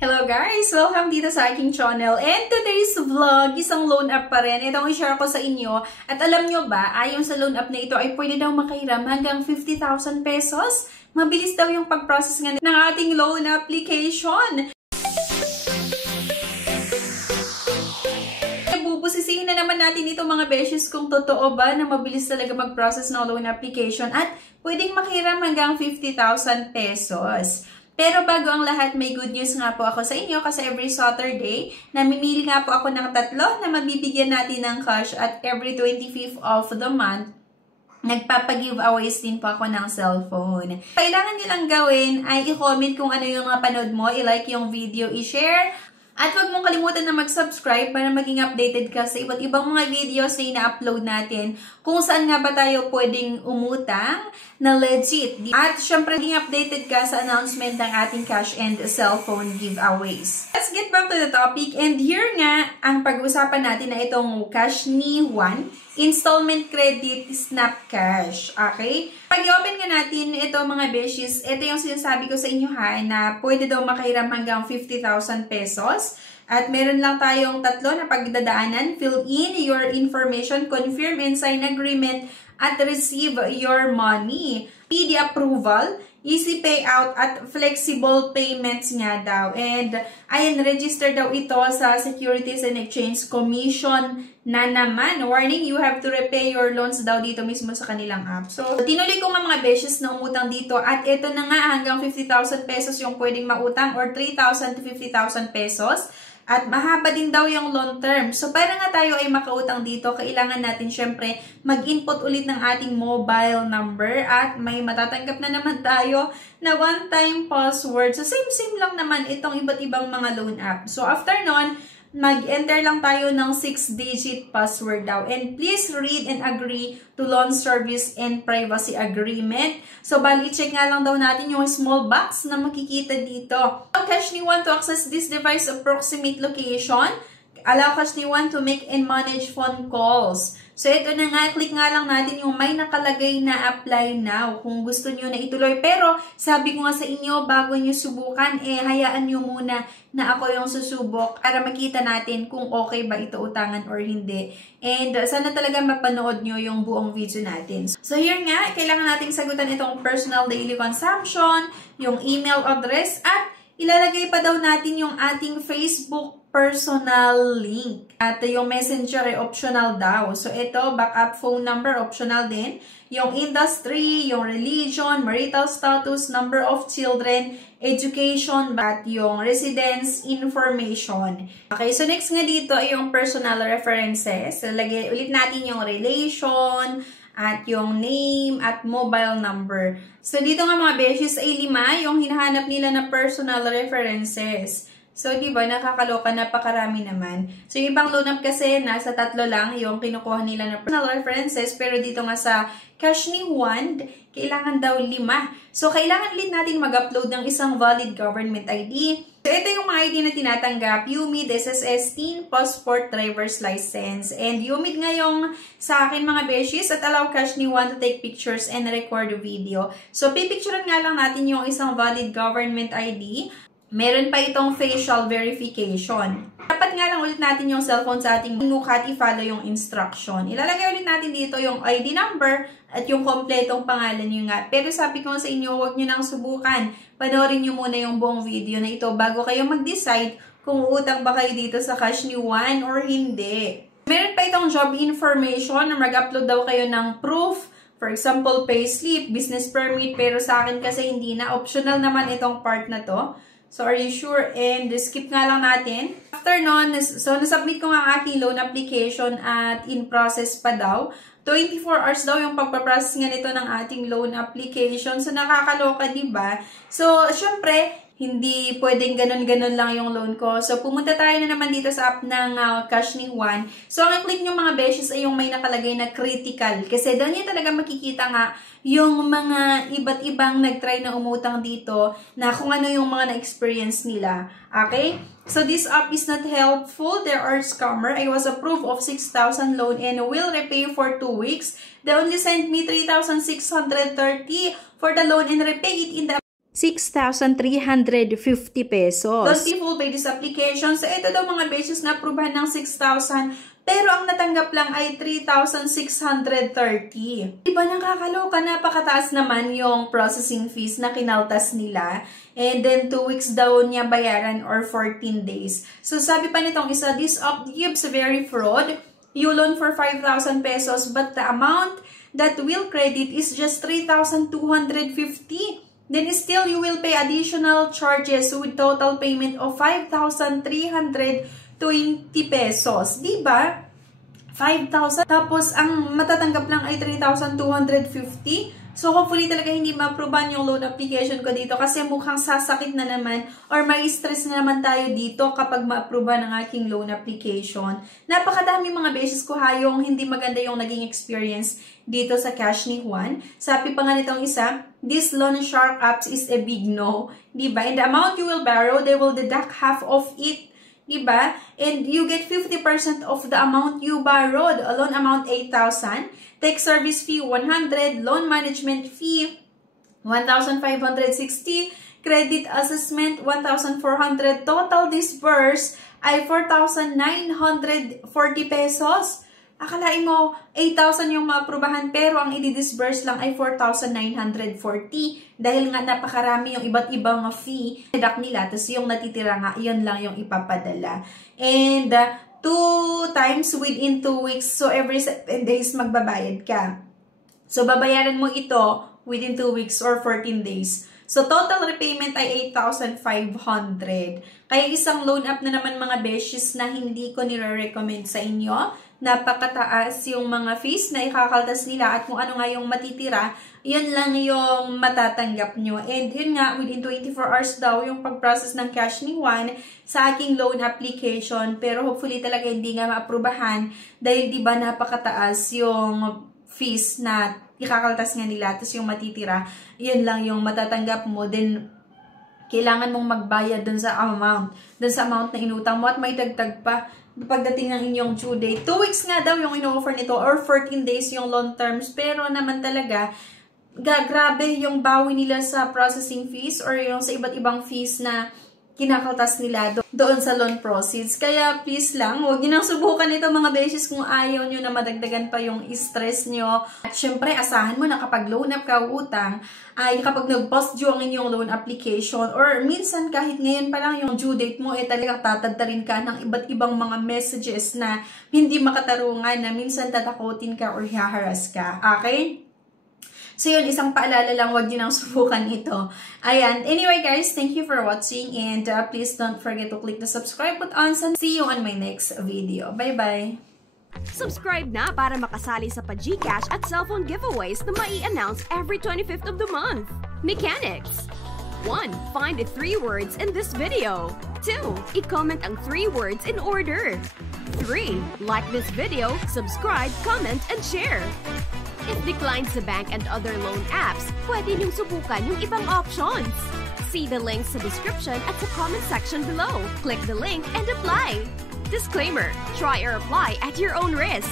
Hello guys! Welcome dito sa aking channel. And today's vlog, isang loan app pa rin. Itong i-share ko sa inyo. At alam nyo ba, ayon sa loan app na ito ay pwede daw makahiram hanggang 50,000 pesos. Mabilis daw yung pag-process nga ng ating loan application. Bubusisihin na naman natin ito mga beshes kung totoo ba na mabilis talaga mag-process ng loan application at pwedeng makahiram hanggang 50,000 pesos. Pero bago ang lahat, may good news nga po ako sa inyo kasi every Saturday, namimili nga po ako ng 3 na mabibigyan natin ng cash at every 25th of the month, nagpapag-giveaways din po ako ng cellphone. Kailangan nyo lang gawin ay i-comment kung ano yung napanood mo, i-like yung video, i-share, at huwag mong kalimutan na mag-subscribe para maging updated ka sa iba't ibang mga videos na ina-upload natin kung saan nga ba tayo pwedeng umutang na legit. At syempre, maging updated ka sa announcement ng ating cash and cellphone giveaways. Let's get back to the topic. And here nga, ang pag-usapan natin na itong Cash ni Juan, installment credit snap cash. Okay? Pag-i-open nga natin ito mga beshies, ito yung sinasabi ko sa inyo ha, na pwede daw makahiram hanggang 50,000 pesos. At meron lang tayong 3 na pagdadaanan. Fill in your information, confirm and sign agreement, at receive your money. PD approval, easy payout, at flexible payments nga daw. And ayan, register daw ito sa Securities and Exchange Commission na naman. Warning, you have to repay your loans daw dito mismo sa kanilang app. So, tinuloy ko mga beshes na umutang dito at ito na nga hanggang 50,000 pesos yung pwedeng mautang or 3,000 to 50,000 pesos. At mahaba din daw yung long term. So, para nga tayo ay makautang dito, kailangan natin syempre mag-input ulit ng ating mobile number at may matatanggap na naman tayo na one-time password. So, same lang naman itong iba't ibang mga loan app. So, after nun, mag-enter lang tayo ng 6-digit password daw. And please read and agree to loan service and privacy agreement. So, bali, check nga lang daw natin yung small box na makikita dito. Allow Cash ni Juan to access this device approximate location. Allow Cash ni Juan to make and manage phone calls. So, ito na nga, click nga lang natin yung may nakalagay na apply now kung gusto nyo na ituloy. Pero, sabi ko nga sa inyo, bago nyo subukan, hayaan nyo muna na ako yung susubok para makita natin kung okay ba ito utangan or hindi. And, sana talaga mapanood nyo yung buong video natin. So, here nga, kailangan nating sagutan itong personal daily consumption, yung email address, at ilalagay pa daw natin yung ating Facebook personal link. At yung messenger ay optional daw. So, ito, backup phone number, optional din. Yung industry, yung religion, marital status, number of children, education, at yung residence information. Okay, so next nga dito ay yung personal references. So, lagay ulit natin yung relation, at yung name, at mobile number. So, dito nga mga beshes ay 5 yung hinahanap nila na personal references. So, di ba, nakakaloka, napakarami naman. So, yung ibang loan app kasi, nasa 3 lang yung kinukuha nila na personal references. Pero dito nga sa Cash ni Juan, kailangan daw 5. So, kailangan ulit natin mag-upload ng isang valid government ID. So, ito yung mga ID na tinatanggap. UMID, SSS, Teen, Passport, Driver's License. And UMID nga yung sa akin mga beshies at allow Cash ni Juan to take pictures and record a video. So, pipicturean nga lang natin yung isang valid government ID. Meron pa itong facial verification. Dapat nga lang ulit natin yung cellphone sa ating mukha at i-follow yung instruction. Ilalagay ulit natin dito yung ID number at yung kompletong pangalan nyo nga. Pero sabi ko sa inyo, huwag nyo nang subukan. Panoorin nyo muna yung buong video na ito bago kayo mag-decide kung uutang ba kayo dito sa Cash ni Juan or hindi. Meron pa itong job information na mag-upload daw kayo ng proof. For example, payslip, business permit. Pero sa akin kasi hindi na. Optional naman itong part na to. So, are you sure? And skip nga lang natin. After nun, so nasubmit ko nga ang aking loan application at in process pa daw. 24 hours daw yung pagpaprocess nga nito ng ating loan application. So, nakakaloka, diba? So, syempre, hindi pwedeng ganun-ganun lang yung loan ko. So, pumunta tayo na naman dito sa app ng Cash ni Juan. So, ang click nyo mga beshes ay yung may nakalagay na critical. Kasi doon nyo talaga makikita nga yung mga iba't ibang nag-try na umutang dito na kung ano yung mga na-experience nila. Okay? So, this app is not helpful. There are scammer. I was approved of 6,000 loan and will repay for 2 weeks. They only sent me 3,630 for the loan and repay it in the 6,350 pesos. Don't be fooled by this application. So, ito daw mga beses na aprubahan ng 6,000 pero ang natanggap lang ay 3,630. Diba nakakaloka? Napakataas naman yung processing fees na kinaltas nila. And then 2 weeks daw niya bayaran or 14 days. So sabi pa nitong isa, this gives very fraud. You loan for 5,000 pesos but the amount that will credit is just 3,250. Then still you will pay additional charges with total payment of 5,320 pesos. Diba? 5,000. Tapos, ang matatanggap lang ay 3,250. So, hopefully talaga hindi ma-approvean yung loan application ko dito kasi mukhang sasakit na naman or ma-stress na naman tayo dito kapag ma-approvean ang aking loan application. Napakadami mga beses ko yung hindi maganda yung naging experience dito sa Cash ni Juan. Sabi pa nga nitong isa, this loan shark apps is a big no. Diba? And the amount you will borrow, they will deduct half of it. Diba? And you get 50% of the amount you borrowed. A loan amount 8,000. Tech service fee 100. Loan management fee 1,560. Credit assessment 1,400. Total disburse ay 4,940 pesos. Akalain mo 8,000 yung maaprubahan pero ang i-disburse lang ay 4,940 dahil nga napakarami yung iba't ibang fee deduct nila tapos yung natitira nga yun lang yung ipapadala. And 2 times within 2 weeks, so every 7 days magbabayad ka. So babayaran mo ito within 2 weeks or 14 days. So total repayment ay 8,500. Kaya isang loan app na naman mga beshes na hindi ko nire-recommend sa inyo. Napakataas yung mga fees na ikakaltas nila at kung ano nga yung matitira, yun lang yung matatanggap nyo. And yun nga, within 24 hours daw yung pag-process ng Cash ni Juan sa aking loan application. Pero hopefully talaga hindi nga maaprubahan dahil diba napakataas yung fees na ikakaltas nga nila. Tapos yung matitira, yun lang yung matatanggap mo. Then, kailangan mong magbayad dun sa amount. Dun sa amount na inutang mo at may dagdag pa pagdating ng inyong due date. 2 weeks nga daw yung ino-offer nito or 14 days yung long terms. Pero naman talaga, grabe yung bawi nila sa processing fees or yung sa iba't ibang fees na kinakaltas nila doon sa loan proceeds. Kaya please lang, huwag nyo nang subukan ito mga beses kung ayaw nyo na madagdagan pa yung stress nyo. At syempre, asahan mo na kapag loan up ka utang, ay kapag nag-post due ang inyong loan application or minsan kahit ngayon pa lang yung due date mo, talagang tatadtarin ka ng iba't ibang mga messages na hindi makatarungan na minsan tatakotin ka or haharas ka. Okay? So yun, isang paalala lang, huwag nyo nang subukan ito. Ayan. Anyway guys, thank you for watching and please don't forget to click the subscribe button. See you on my next video. Bye-bye! Subscribe na para makasali sa pa-GCash at cellphone giveaways na mai-announce every 25th of the month. Mechanics! 1. Find the 3 words in this video. 2. I-comment ang 3 words in order. 3. Like this video, subscribe, comment, and share. If declined sa bank and other loan apps, pwede niyong subukan yung ibang options. See the links sa description at sa comment section below. Click the link and apply. Disclaimer: try or apply at your own risk.